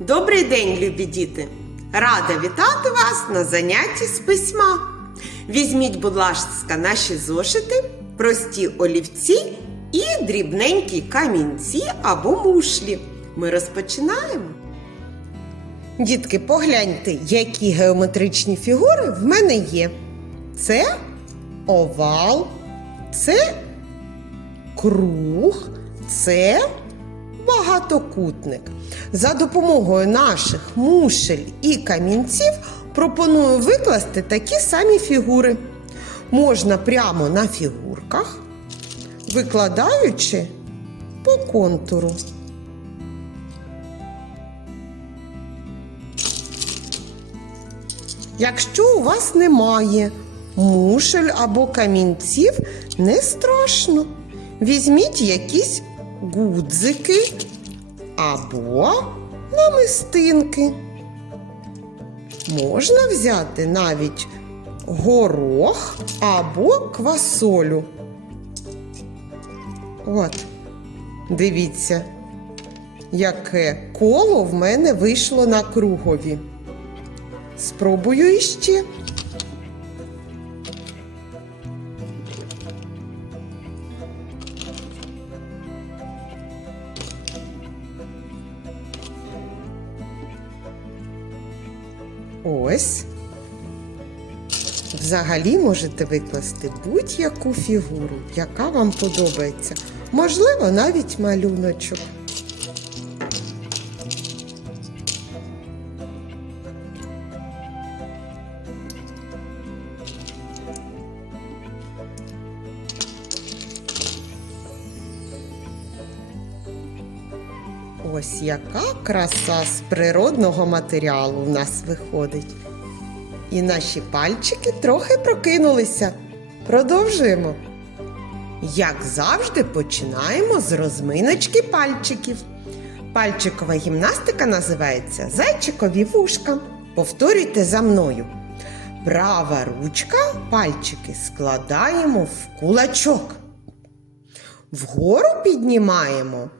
Добрий день, любі діти! Рада вітати вас на занятті з письма. Візьміть, будь ласка, наші зошити, прості олівці і дрібненькі камінці або мушлі. Ми розпочинаємо. Дітки, погляньте, які геометричні фігури в мене є. Це овал, це круг, це багатокутник. За допомогою наших мушель і камінців пропоную викласти такі самі фігури. Можна прямо на фігурках, викладаючи по контуру. Якщо у вас немає мушель або камінців, не страшно. Візьміть якісь гудзики або намистинки. Можна взяти навіть горох або квасолю. От, дивіться, яке коло в мене вийшло на кругові. Спробую іще. Ось. Взагалі можете викласти будь-яку фігуру, яка вам подобається. Можливо, навіть малюночок. Ось яка краса з природного матеріалу в нас виходить. І наші пальчики трохи прокинулися. Продовжуємо. Як завжди, починаємо з розминочки пальчиків. Пальчикова гімнастика називається зайчикові вушка. Повторюйте за мною. Права ручка, пальчики складаємо в кулачок. Вгору піднімаємо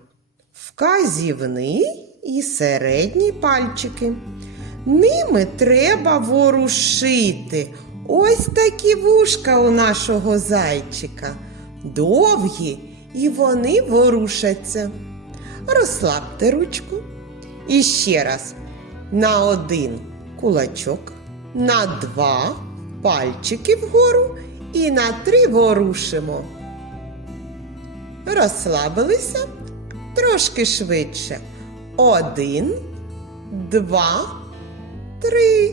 вказівний і середній пальчики. Ними треба ворушити. Ось такі вушка у нашого зайчика. Довгі, і вони ворушаться. Розслабте ручку. І ще раз. На один кулачок, на два пальчики вгору і на три ворушимо. Розслабилися трошки швидше. Один, два, три.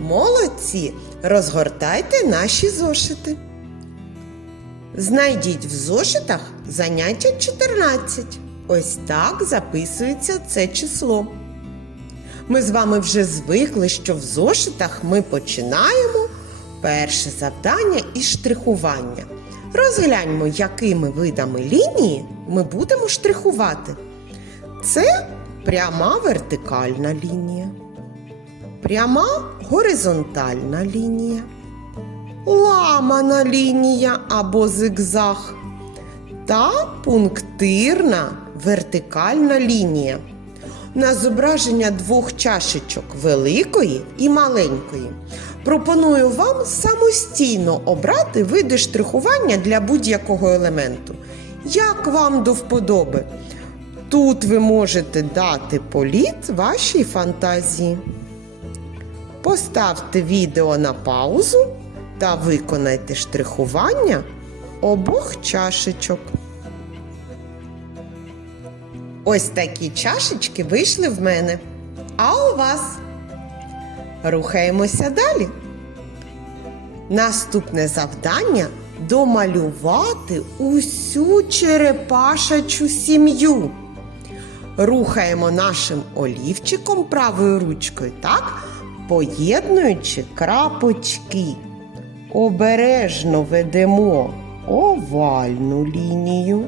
Молодці! Розгортайте наші зошити. Знайдіть в зошитах заняття 14. Ось так записується це число. Ми з вами вже звикли, що в зошитах ми починаємо перше завдання із штрихування. Розгляньмо, якими видами лінії ми будемо штрихувати. Це пряма вертикальна лінія, пряма горизонтальна лінія, ламана лінія або зигзаг та пунктирна вертикальна лінія. На зображення двох чашечок великої і маленької. Пропоную вам самостійно обрати види штрихування для будь-якого елементу. Як вам до вподоби? Тут ви можете дати політ вашій фантазії. Поставте відео на паузу та виконайте штрихування обох чашечок. Ось такі чашечки вийшли в мене. А у вас? Рухаємося далі. Наступне завдання домалювати усю черепашачу сім'ю. Рухаємо нашим олівчиком правою ручкою, так? Поєднуючи крапочки. Обережно ведемо овальну лінію,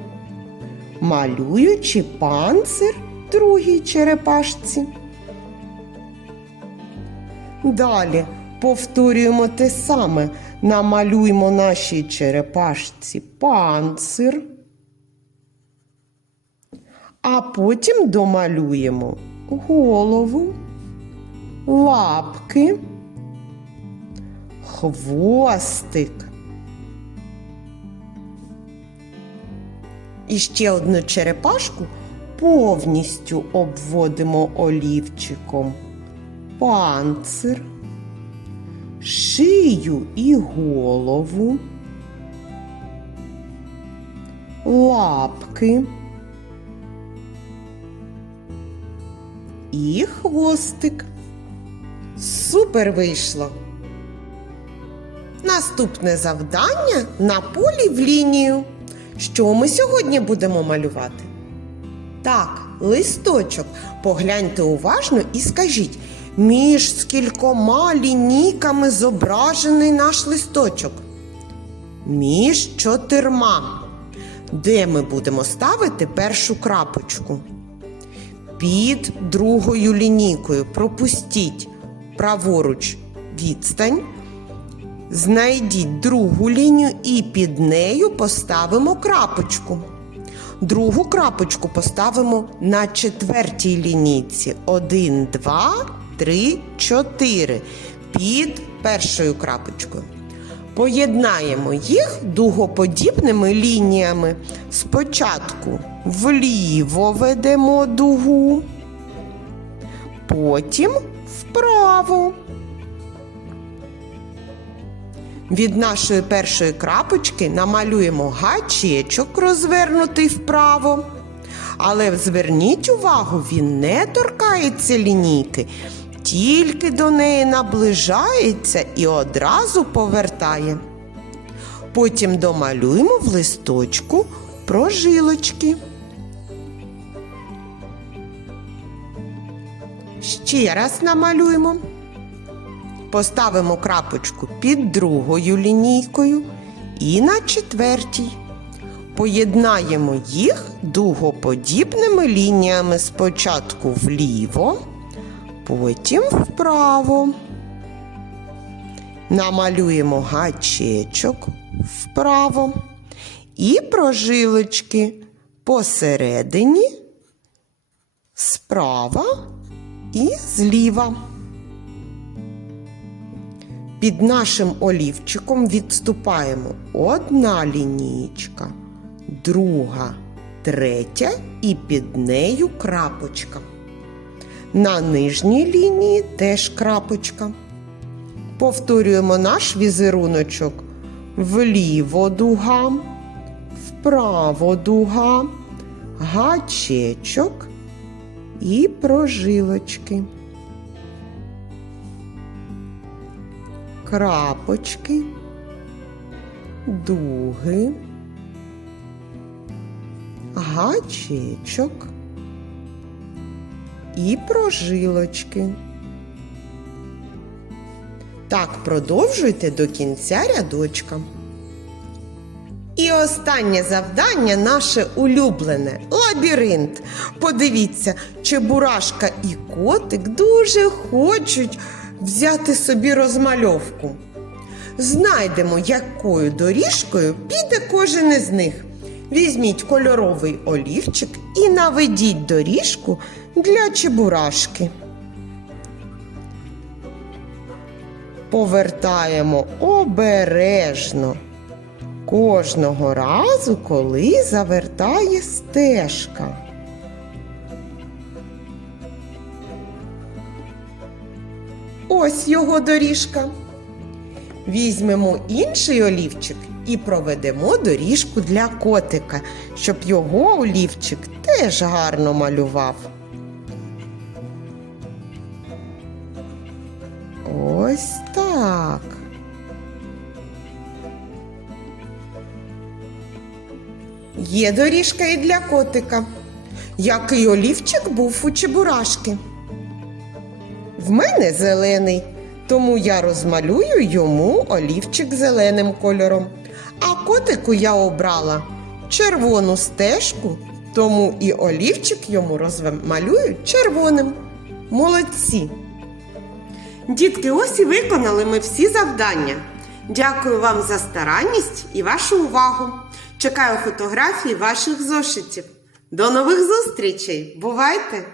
малюючи панцир другій черепашці. Далі повторюємо те саме. Намалюємо нашій черепашці панцир. А потім домалюємо голову, лапки, хвостик. І ще одну черепашку повністю обводимо олівчиком. Панцир, шию і голову, лапки і хвостик. Супер вийшло! Наступне завдання на полі в лінію. Що ми сьогодні будемо малювати? Так, листочок. Погляньте уважно і скажіть, між скількома лінійками зображений наш листочок? Між чотирма. Де ми будемо ставити першу крапочку? Під другою лінійкою пропустіть праворуч відстань. Знайдіть другу лінію і під нею поставимо крапочку. Другу крапочку поставимо на четвертій лінійці. Один, два, три, чотири. Під першою крапочкою. Поєднаємо їх дугоподібними лініями. Спочатку вліво ведемо дугу, потім вправо. Від нашої першої крапочки намалюємо гачечок, розвернутий вправо. Але зверніть увагу, він не торкається лінійки, тільки до неї наближається і одразу повертає. Потім домалюємо в листочку прожилочки. Ще раз намалюємо. Поставимо крапочку під другою лінійкою і на четвертій. Поєднаємо їх дугоподібними лініями спочатку вліво, потім вправо. Намалюємо гачечок вправо і прожилочки посередині, справа і зліва. Під нашим олівчиком відступаємо одна лінієчка, друга, третя і під нею крапочка. На нижній лінії теж крапочка. Повторюємо наш візеруночок вліво дуга, вправо дуга, гачечок і прожилочки. крапочки, дуги, гачечок і прожилочки. Так продовжуйте до кінця рядочка. І останнє завдання наше улюблене лабіринт. Подивіться, чебурашка і котик дуже хочуть взяти собі розмальовку. Знайдемо, якою доріжкою піде кожен із них. Візьміть кольоровий олівчик і наведіть доріжку для чебурашки. Повертаємо обережно кожного разу, коли завертає стежка. Ось його доріжка. Візьмемо інший олівчик і проведемо доріжку для котика, щоб його олівчик теж гарно малював. Ось так. Є доріжка і для котика. Який олівчик був у чебурашки. В мене зелений, тому я розмалюю йому олівчик зеленим кольором. А котику я обрала червону стежку, тому і олівчик йому розмалюю червоним. Молодці! Дітки, ось і виконали ми всі завдання. Дякую вам за старанність і вашу увагу. Чекаю фотографії ваших зошитів. До нових зустрічей! Бувайте!